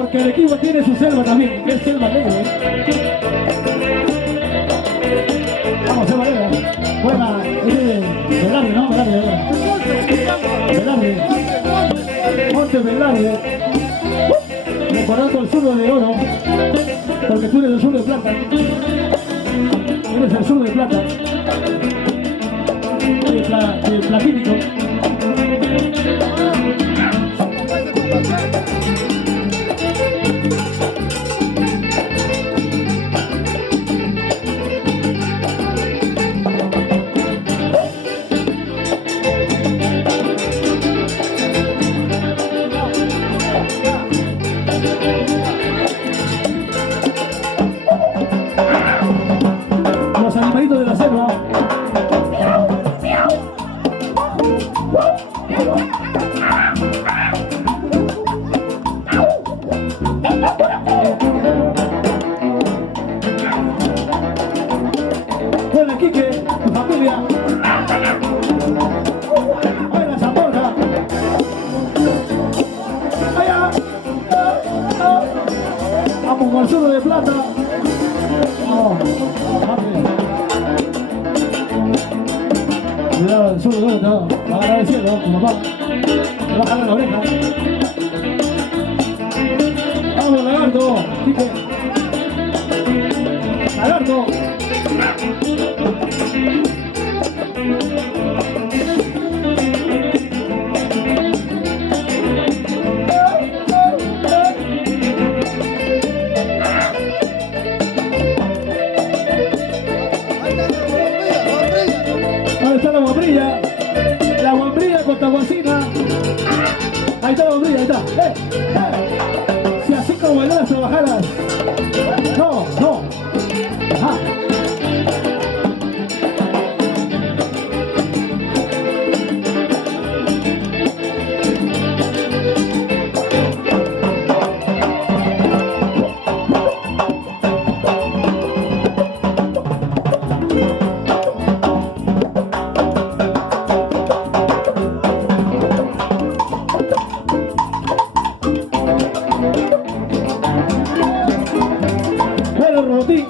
Porque el equipo tiene su selva también, que es selva negra. Vamos, selva negra. Buena, Velarde, ¿no? Velarde. Monte Velarde. Recordando el sur de oro, porque tú eres el sur de plata. Eres el sur de plata. El platínico. Los animalitos de la selva. Hola, Quique, tu familia. Hola, Zamora. Allá. Vamos al sur de plata. Cuidado, el sur de plata. Va a agarrar el cielo, tu papá. Te va a jalar la oreja. Vamos, lagarto. Quique. Lagarto. Ahí está la guambrilla con taguacina. Ahí está la guambrilla, ahí está. Si así como bailaras, trabajaras. No. Ajá. Robotín.